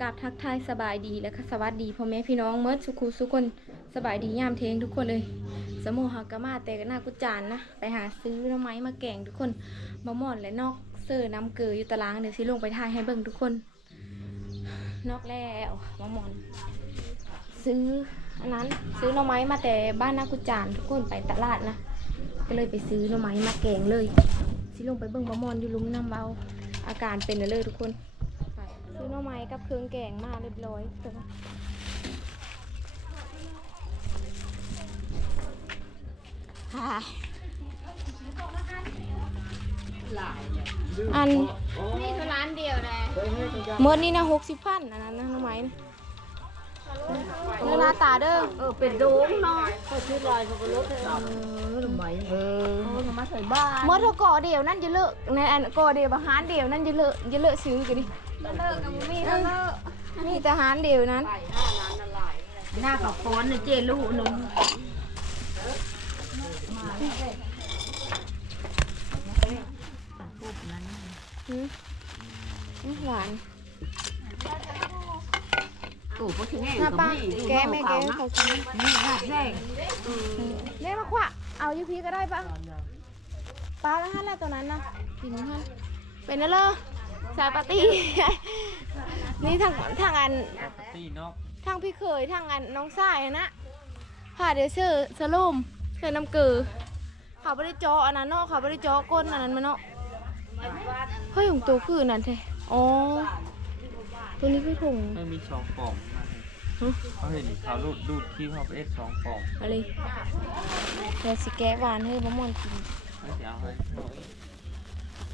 กับทักทายสบายดีและก็สวัสดีพ่อแม่พี่น้องเมิดสุขุสุคนสบายดียามเทงทุกคนเลยสมโมหากามาแต่ก็น่ากุจานนะไปหาซื้อน้ำไม้มาแกงทุกคนมะม่อนและนอกเสื้อน้ำเกลืออยู่ตารางเดี๋ยวสิลงไปถ่ายให้เบิ่งทุกคน นอกแล้วมะม่อน ซื้ออันนั้นซื้อน่อไม้มาแต่บ้านนากุจานทุกคนไปตลาดนะก็เลยไปซื้อน่อไม้มาแกงเลยสิลงไปเบิ่งมะม่อนอยู่ลุมน้ำเบาอาการเป็นเลยทุกคน ซื้อหน่อไม้กับเครื่องแกงมาเรียบร้อยแต่ว่าฮ่าอันนี่คือร้านเดียวนะเมื่อนี้นะหกสิบพันอันนั้นนะหน่อไม้นะเนื้อหน้าตาเด้อเออเป็นโดงเนาะเขาชื่อลายเขาก็ลดเลยเออทำไมเออเขามาใส่บ้านเมื่อเท่าก่อเดียวนั่นจะเลิกในอันก่อเดียวบาหารเดียวนั่นจะเลิกจะเลิกซื้อกันดิ เลิกกับมีเลิกมีแต่หารเดียวนั้น หน้ากับฟ้อนเนี่ยเจลูกนึงหืมอื้อหวานโอ้พวกที่แง่หน้ากับป้ามีอยู่แกะแม่แกะเก่าให้นะเขากินนี่หน้าแจ้งเล่มาขวะเอายูพีก็ได้ปะปลาแล้วฮั่นแหละตัวนั้นนะกินฮั่นเป็นนั่นเลย สายปาร์ตี้ นี่ทางทางอันตีเนาะทางพี่เคยทางอันน้องสายอะนะผ่าเดยวเซอร์สโลมเซอร์น้ำเกลือเขาไม่ได้เจาะอันนั้นเนาะเขาไม่ได้เจาะก้นอันนั้นมาเนาะเฮ้ยของตัวคืออันนั่นแท้อ๋อตัวนี้คือถุงไม่มีสองปล่องมาฮะเขาเห็นเขาลูดดูดคิ้วเขาไปเอ็ดสองปล่องอะไรเดี๋ยวสิแกะหวานให้มะม่วงกิน ไม่จะเอาให้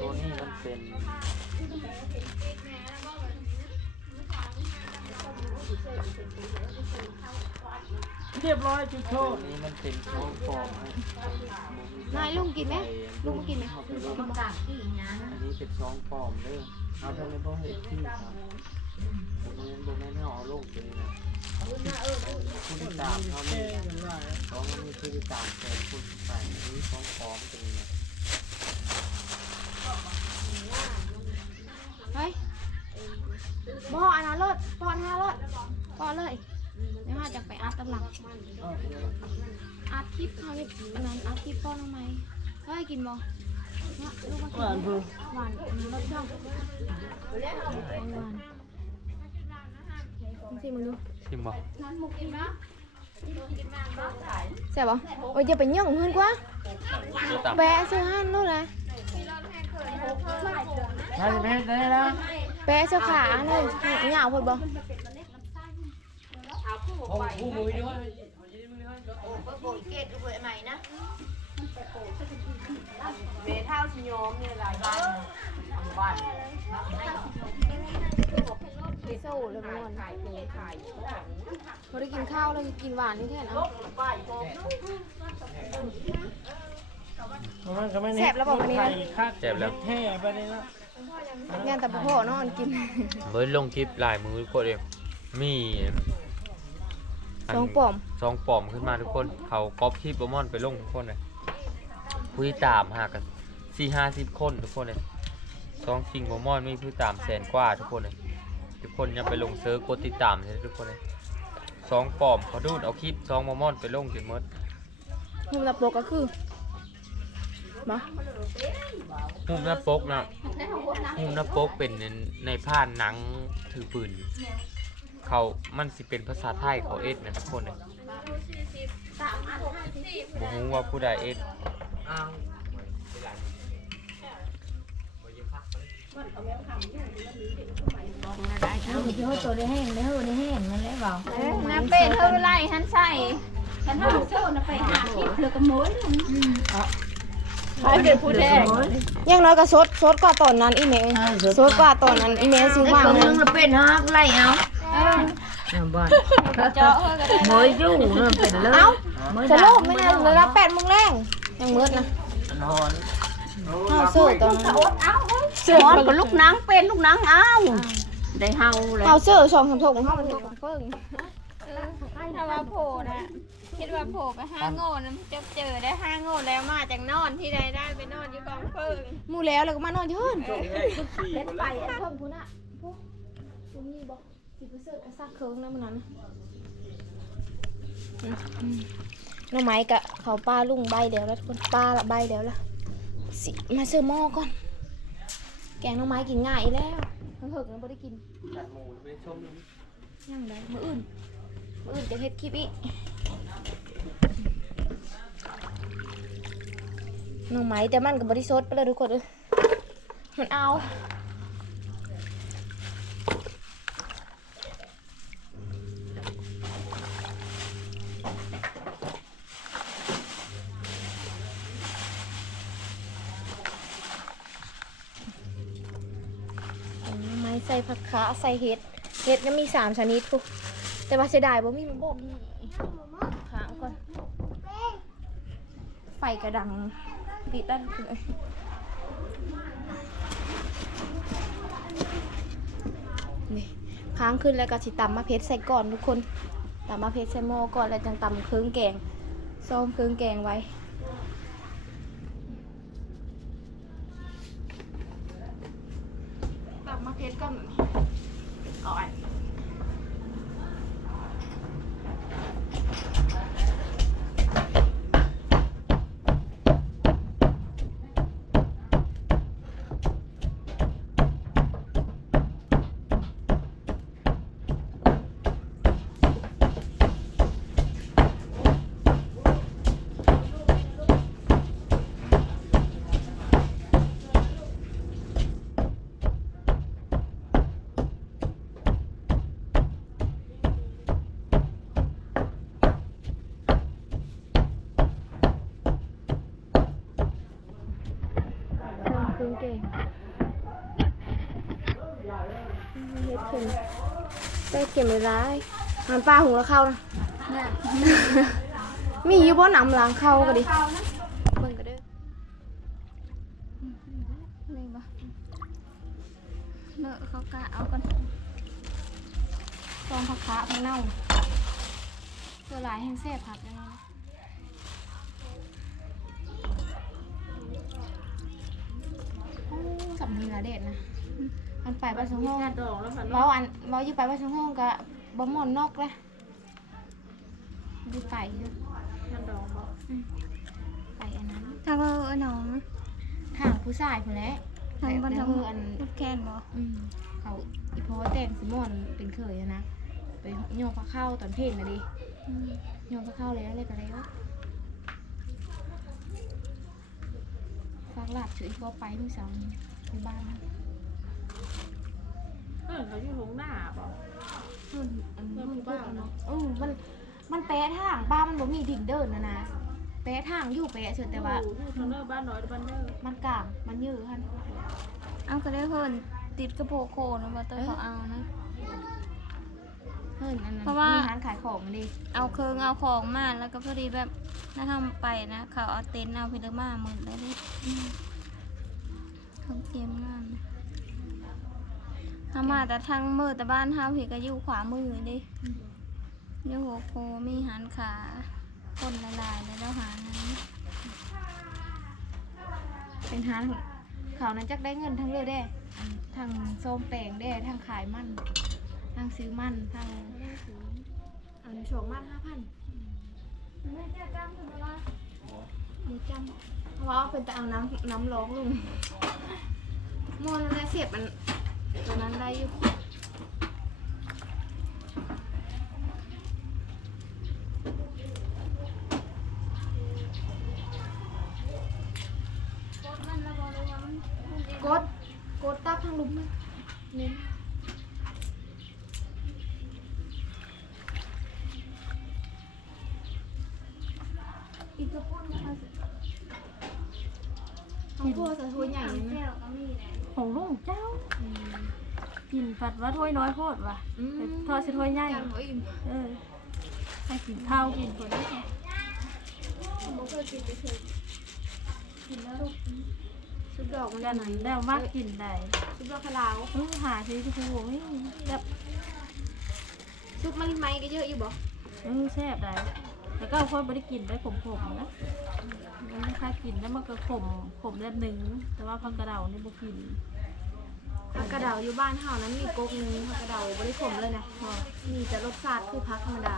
ตัวนี้มันเป็นเรียบร้อยจุดโทตัวษนี้มันเป็นสองปล่องให้นายลุงกินไหมลุงกินไหมเขาไปลงกางกี่นะอันนี้เป็นสองปล่องเด้อเอาทำไมบ่เห็ดที่ครับผมเรียนบ่แม่นเอาลูกตัวนี้นะผู้ที่ตามเขามีสองมีผู้ที่ตามแต่ผู้ที่ใส่อันนี้สองปล่องตัวนี้นะเฮ้ยบ่ออันนั้นรถป้อนห้ารถป้อนเลยเดี๋ยวห้าจะไปอัดตำลังอัดคลิปเขาจะอันนั้นอัดคลิปป้อนทำไมเฮ้ยกินบ่ลูกมากินหวานเพิ่มหวานรสช่องหวานสิมมึงดูชิมบ่แซ่บบ่โอ้ยอย่าไปย่องเพื่อนกว่าแปะซื้อห้านนู่นเลย ใช่ไหมได้แล้วแปะเสื้อขาเลยเหงาพดบ่ผู้มือด้วยโบยเกตก็เบยใหม่นะเบเท่าชิโยมเนี่ยหลายบ้านบ้านไปโซ่เลยมันขายปูขายพอได้กินข้าวเลยกินหวานนี่แท้นะ มันก็ไม่แซ่บแล้วบอกวันนี้นะคาดแท้ไปเลยนะงานแต่พ่อเนาะอันกิน เฮ้ยลงคลิปหลายมือทุกคนเองมีนสองปอม สองปอมขึ้นมาทุกคน เขาก๊อปคลิปโปมอนไปลงทุกคนเลยผู้ที่ตามหากันสี่ห้าสิบคนทุกคนเลยสองจริงโปมอนมีผู้ตามแสนกว่าทุกคนเลยทุกคนยังไปลงเซิร์ชกดติดตามเลยทุกคนเลยสองปอมเขาดูดเอาคลิปสองโปมอนไปลงจนหมดมุมตะโปกก็คือ มามุมหน้าปกนะมุมหน้าปกเป็นในในผ้าหนังถือปืนอยู่เขามันสิเป็นภาษาไทยเขาเอ็ดนะทุกคนเลยผมรู้ว่าผู้ใดเอ็ดตัวได้แห้งได้เฮือได้แห้งนั่นแหละเปล่าน้ำเป็ดเท่าไรฉันใส่ฉันเอาโซ่นะไปหาที่เธอก็ม้วน ใครเป็นผู้แทนยังน้อยก็สดสดกว่าตอนนั้นอีเมลสดกว่าตอนนั้นอีเมลซื้อมาคนเลนึยงเป็นฮักไล่เอาบ้านเจาะเฮอก็ได้เมยอยู่เริ่มเป็นเลยเอ้าเมยสโลกไม่นานเลยนะแปดโมงแรงยังมืดนะนอนข้าวเสื้อตอนนั้นเสื้อหอนกับลูกนางเป็นลูกนางอ้าวได้เฮาเลยข้าวเสื้อสองสามถกของข้าวมันเห็นเพิ่งถ้าว่าโผล่นะ คิดว่าโผล่ไปห้าโง่นะจะเจอได้ห้าโง่แล้วมาจากนอนที่ใดได้ไปนอนอยู่กองเพิ่งมูแล้วแล้วก็มานอนที่ห้องเล่นไปเพิ่มคุณอะพวกพวกนี้บอกสิไปเสื้อกระซักเคิงนะมันนั้นน้องไม้กะเขาป้าลุงใบเดียวแล้วทุกคนป้าละใบเดียวละสิมาซื้อหม้อก่อน แกงน้องไม้กินง่ายอีแล้วทั้งเหิกยังไม่ได้กินจัดหมูไปชมยังได้มืออื่นมืออื่นจะเฮ็ดคลิปอีก น้องไม้แต่มันกับบริสุทธิ์ไปเลยทุกคนเลยมันเอาเอาน้องไม้ใส่ผักขาใส่เห็ด เห็ดก็มีสามชนิดกูแต่ว่าเสียดายบ่มีมันบ่มีหางก่อน ไฟกระดังปิ ดีตันเลยนี่ค้างขึ้นแล้วก็สิตำมะเพชรใส่ก่อนทุกคนตำมะเพชรใส่หม้อก่อนแล้วจังตำเครื่องแกงส้มเครื่องแกงไว้ตำมะเพ็ดก่อนก่อน เครื่องเครื่องเก่งเฮ็ดเข็มได้ เข็มไม่ร้ายมันปลาหูแล้วเข้านะมีอยู่บ่นำล้างเข้าก็ดิเบิ่งก็เด้อนี่บ่เนอะเขากะเอากันซองผักขาผักเน่าเพื่อหลายแห้งแซ่บผักยังไงโอ้สำนีละเด็ดนะ มันไปบ้านสองห้องงานดอกแล้วค่ะเมาอันเมาอยู่ไปบ้านสองห้องกะบ่หมอนนอกเลยดูไปเถอะงานดอกบอกไปอันนั้นถ้าว่าเออน้องทางผู้ชายคนแหล้วทางบ้านแต่ทางเพื่อนพูดแค้นบ่อืมเขาอีพอแต่งสมอนเป็นเคยอะนะไปโยงพระเข้าตอนเพลงนะดิโยงพระเข้าแล้วอะไรไปแล้วฝากหลับถืออีพอไปมือสองไปบ้านนะ เออเขาอยู่หงหน้าบอกเพื่อนอันเพื่อนบ้านเนาะอืมมัน มันแปะทางบ้านมันบ่มีดินเดินนะนะ แปะทางอยู่แปะเฉยแต่ว่า อยู่ทางเนอร์บ้านน้อยบ้านเนอร์มันกลางมันยืดหันเอาก็ได้เพิ่นติดกระโปรงโคนว่าตัวเขาเอานะเพื่อนอันนั้นเพราะว่ามีร้านขายของมันดิเอาเครื่องเอาของมาแล้วก็พอดีแบบน่าทำไปนะเขาเอาเต็นท์เอาพิลมาหมดเลยดิเขาเกมงาน ทำมาแต่ทางมือแต่บ้านเฮาพี่ก็อยู่ขวามือดิอยู่หัวโคมีหันขาคนละลายแล้วแล้วหานั้นเป็นร้านเขานั้นจักได้เงินทั้งเรือได้อันทางส้มแปลงได้ทางขายมันทางซื้อมันทางอันโฉงมันห้าพันมีจำเพราะว่าเอาเป็นแต่เอาน้ำน้ำร้องลุงมวนแล้วเสียบมัน ตัวนั้นได้อยู่กดกดตับทางลุมมันนี่อีกกระปุกนะคะของพวกจะถ้วยใหญ่เลยนะ ของลุงเจ้า กินผั ดว่าถ้วยน้อยโพดว่ะอืมทอดสิถ้วยใหญ่จานบ่อิ่มเออให้กินข้าวกินคนนี้บ่เคยกินไปเถอะกินแล้วลูกซุปดอกมันแล้ได้วไหนแล้วมากกินได้ซุปดอกขะลาวเออหาซื้อที่ผู้ไม่แบบซุปมันไหม้ก็เยอะอยู่บ่เออแซ่บได้แต่ก็คนไม่ได้กินได้ขมๆนะมันไม่ค่ากินแล้วมันก็ขมขมแบบหนึ่งแต่ว่าพักกระเดานี่บ่กิน ผักกระเดาอยู่บ้านเฮานั้นมีกกหนึงผักกระเดาบ่ได้ขมเลยนะพอมีแต่รสชาติคือผักธรรมดา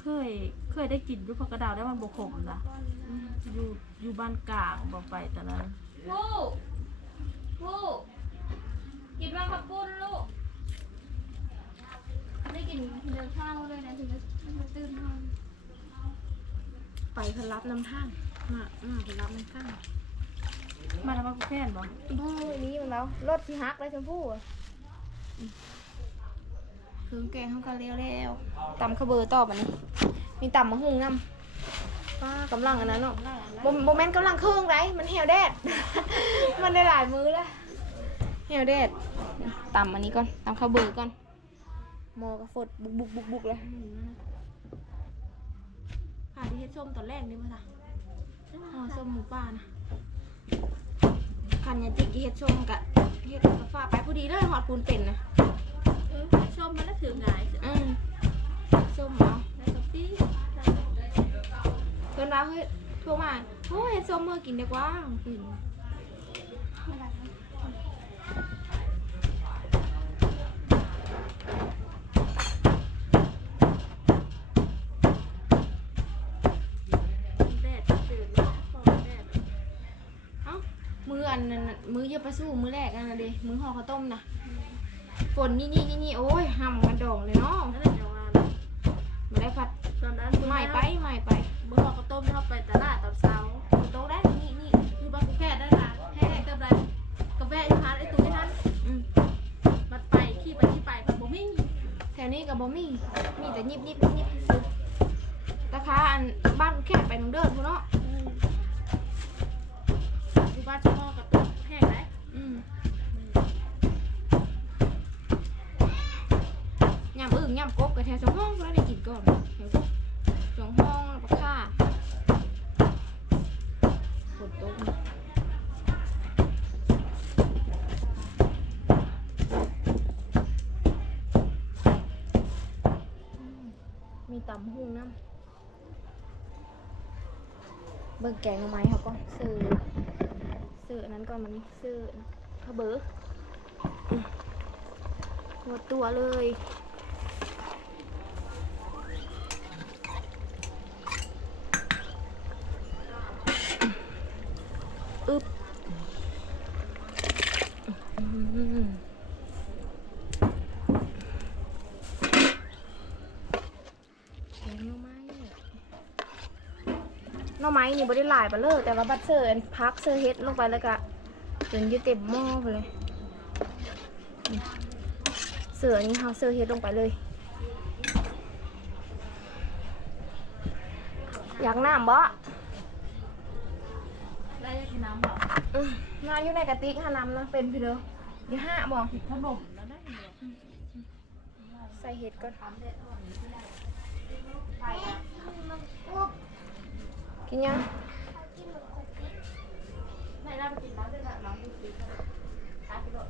เคยเคยได้กินอยุพักกระเดาได้มันบ่ขมนะอยู่อยู่บ้านกลางบอกไปแต่นั้นลูกลูกกินว่าขับปุ้นลูกได้กินเดินข้าวเลยนะถึงจะมาตื่นนอนไปเพนรับน้ำทางมามาเพนรับน้ำทาง มาทำมาแค่นบ่บ่อันนี้มันแล้วรถสิฮักเลยชมพู่อะเครื่องแกงเขาก็เลี้ยวแล้วตำข้าวเบอร์ต่อบัดนี้มีตำมะฮุงนำป้ากำลังอันนั้นเนาะโมโมเมนต์กำลังเครื่องไรมันแหวแดด มันได้หลายมื้อแล้วแหวแดดตำอันนี้ก่อนตำข้าวเบอร์ก่อนหมอกระฟดบุกบุกบุกบุกเลยค่ะที่เฮ็ดส้มตอนแรกนี่มาจ้ะอ๋อส้มหมูป่านะคั นยาติกที่เฮ็ดส้มกะเฮ็ดกะฟ้าไปพอดีเลยหอดปูนเป็นนะเออชมมันแล้วถือหงายอืมส้มเอาแล้วก็ปี้เพื่อนว่าเฮ้ยโทรมาโอ้ยเฮ็ดส้มเมื่อกินดีกว่ากิน มือเยอะไปสู้มือแรกอันนั้นเดมือห่อข้าวต้มนะฝนนี่นี่นี่นี่โอ้ยห่ำกันดองเลยเนาะนั่นแหละจะว่านะมาได้ผัดตอนนั้นใหม่ไปใหม่ไปเมื่อเราก็ต้มเข้าไปตลาดตอนเช้าโต๊ะได้นี่นี่อยู่บ้านกูแค่ได้ละแค่เติมไรกาแฟอยู่ร้านไอ้ตุ้ยท่านอืมมันไปขี่ไปขี่ไปมันบ่มีแถวนี้กับบอมี่มีแต่ยิบยิบยิบซื้อราคาอันบ้านแค่ไปน้องเดินพูนเนาะำหุ่งน้ำเบิ่งแกงเอาไหมเขาก็ซื้อซื้ออันนั้นก่อนมันซื้อข้าวเบอร์หมดตัวเลยอึ๊บอืมแกงหน่อไม้ ห น่อไม้นี่บ่ได้หลายไปเลยแต่ว่าบัดเซอร์อันพักเซอร์เฮ็ดลงไปแล้วก็จนอยู่เต็มหม้อไปเลยนี่เสือนี่เฮาเซอร์เฮ็ดลงไปเลย อยากน้ำบ่ได้ยังกินน้ำเปล่าอื้อน้ำอยู่ในกระติกหาน้ำนะเป็นพี่เด้ออย่าห้าบ่กินขนมแล้วได้เนี่ยใส่เห็ดก่อนกินยังไม่ได้ไป กินน้ำได้ละน้ำดูสิตายไปเลย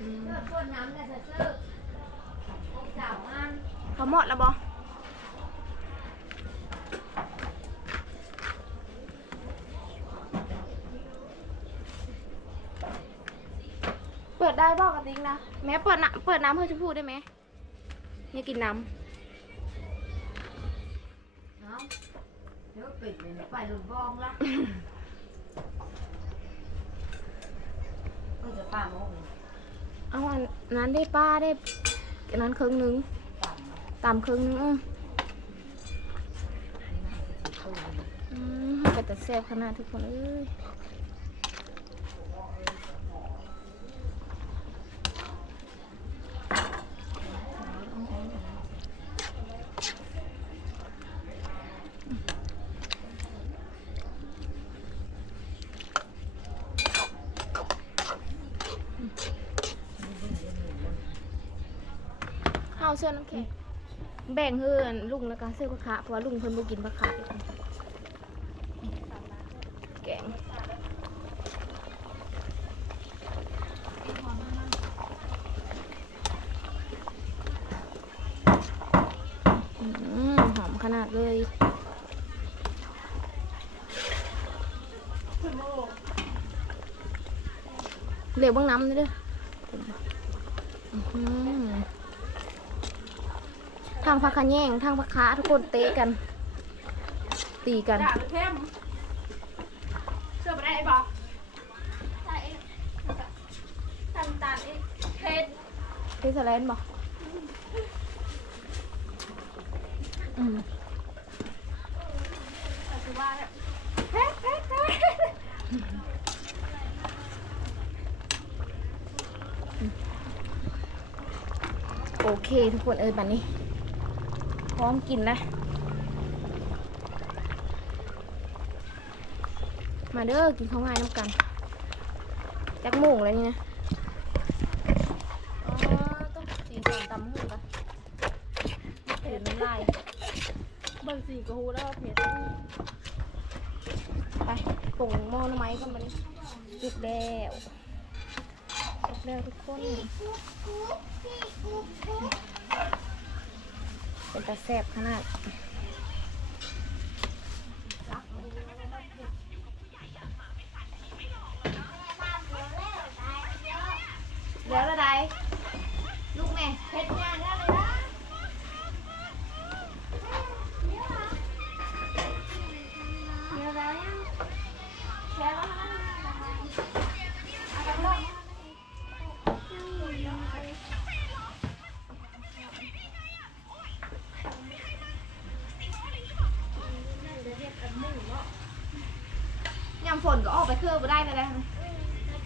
อืมส่วนน้ำเนี่ยเสื้อสาวอันเขาหมดแล้วบ่เปิดได้บ่กกระติกนะ แม่เปิดน้ำเปิดน้ำเพื่อชมพู่ได้ไหมอยากกินน้เปิดเลยไปหลุดบองละก็จะป้าโมงำเอาอันนั้นได้ป้าได้อันนั้นครึ่งหนึงตามครึ่งหนึงอื้ออืมก็จะแซ่บขนาดทุกคนเอ้ย เอาเสื้อน้ำแข็งแบ่งเฮือน ลุงแล้วก็เสื้อผักขาเพราะว่าลุงเพิ่นบ่กินผักขาแกงหอมขนาดเลยเหลวบ้างน้ำนี่เด้อ ทางพักขะแยงทางพักขาทุกคนเตะกัน ตีกัน ด่าเข้มเชื่อไปได้บอกใส่ทำตาลอีกเพชรเทสแลนด์บอกอืมคือว่าโอเค ทุกคนเอ้ยบัดนี้พ ร้อมกินแล้วมาเด้อกินข้าวง่ายน้ำกันจักโมงแล้วนี่นะอ๋อต้องสีสันตำหูกันตื่นน้ำลายบิ่งสีกระหูแล้วเผ็ดไปปรุงหม้อน้ำไม้ก็มันสุกแล้วสุกแล้วทุกคน เป็นตาแซบขนาด ไปเครื่องไปได้เลยนะเ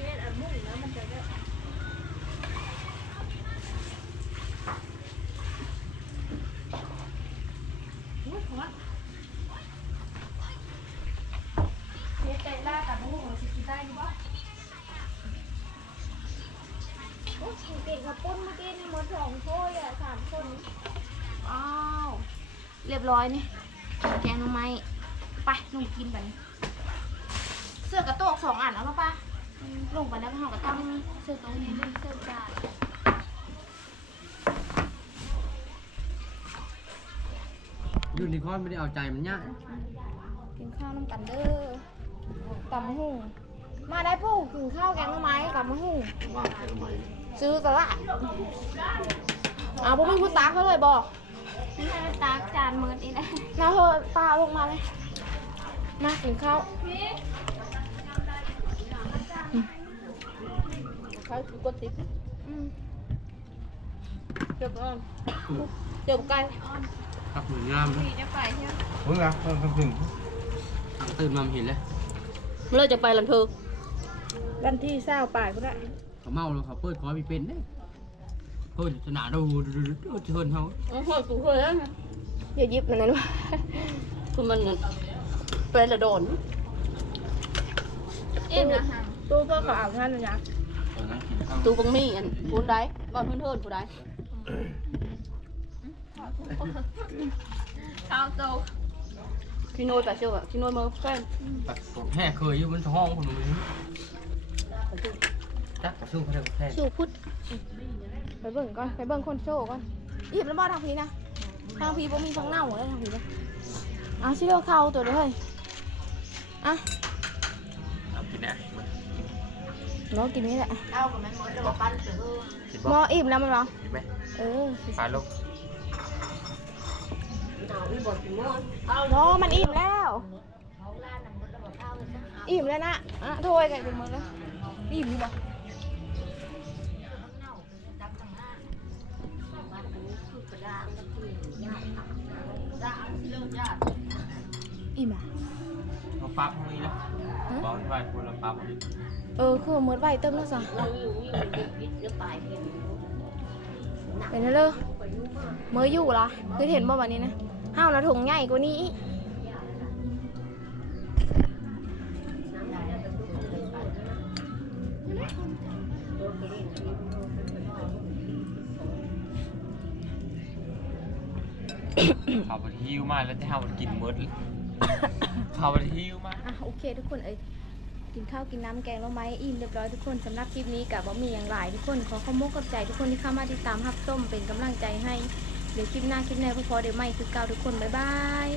ฮ็ดใจล่ากับพวกเราสิกินได้อยู่ปะโอ้ยเก่งกับปุ้นเมื่อกี้นี่หมดสองถ้วยอะสามคนอ้าว เรียบร้อยนี่ แกงหน่อไม้ไปลงกินกันเสื้อกระโตกสองอันแล้วป่ะป้าลงไปแล้วก็ห่อกระตั้งเสื้อตัวนี้เป็นเสื้อจานยูนิคอร์นไม่ได้เอาใจมันเนี่ยกินข้าวน้ำกันเด้อตำมะหุ่งมาได้ปู่กินข้าวแกงหน่อไม้ตำมะหุ่งว่าแค่ทำไมซื้อตลาดอ้าวพวกพี่พูดตากเขาเลยบอกนี่ให้ตากจานมืดอีกแล้วนาเธอปลาลงมาเลยมากินข้าว เขาคือกดติ๊กอืมเจ็บอ่อนเดี๋ยวกันครับหนึ่งงามนะพี่จะไปใช่ไหมเพิ่งอะเพิ่งถึงตื่นมาเห็นแล้วเมื่อจะไปลันเธอวันที่เศร้าป่ายก็ได้เขาเมาแล้วเขาเปิดคอยไปเป็นได้เพิ่นชนะดูดูดูดูเชิญเขาโอ้โหสูงเลยนะอย่ายิบนั่นนะคือมันเป็นระโดนเอ็มนะฮะตู้ก็ขาวท่านนะ ตอนนั้นกินข้าวตู้บังมี่อันพูดได้บอลเพื่อนเพื่อนพูดได้ข้าวโตพี่โน้ยไปเชื่อพี่โน้ยมือแฟนแบบแห่เคยอยู่บนท้องคนนึงจักกระสู้เขาเรียกว่าแห่สู่พุทธไปเบิ่งก่อนไปเบิ่งคนโซ่ก่อนหยิบแล้วบ่ทางพีนะทางพีบ่มีฟังเน่าเลยทางพีเลยอะชิเลือเข้าตัวเลยเฮ้ยอะ น้องกินนี่แหละเอากับแม่หมดแล้วปั้นเสือกินหมบ่ออิ่มแล้วมันเหรอกินไหมเออปลาลูกหมอมันอิ่มแล้วอิ่มแล้วนะอะโทยกันเป็นมือแล้วอิ่มอยู่ปะอิ่มอะเอาปลาพวกนี้นะ บอลไปคนละปลาพวกนี้เออคือมือไหวเติมแล้วสิเป็นไงเลยมืออยู่เหรอคือเห็นบ่วันนี้นะห้าวนะถุงใหญ่กว่านี้อีกเขาไปหิวมาแล้วจะให้มันกินหมดเลยเขาไปหิวมาอะ โอเค ทุกคนเอ้ยกินข้าวกินน้ำแกงแล้วไหมอิ่มเรียบร้อยทุกคนสำหรับคลิปนี้กับบะหมี่อย่างหลายทุกคนขอขอมกกับใจทุกคนที่เข้ามาติดตามรับส้มเป็นกำลังใจให้เดี๋ยวคลิปหน้าคลิปหน้าพอเดี๋ยวไม่คือเก่าทุกคนบ๊ายบาย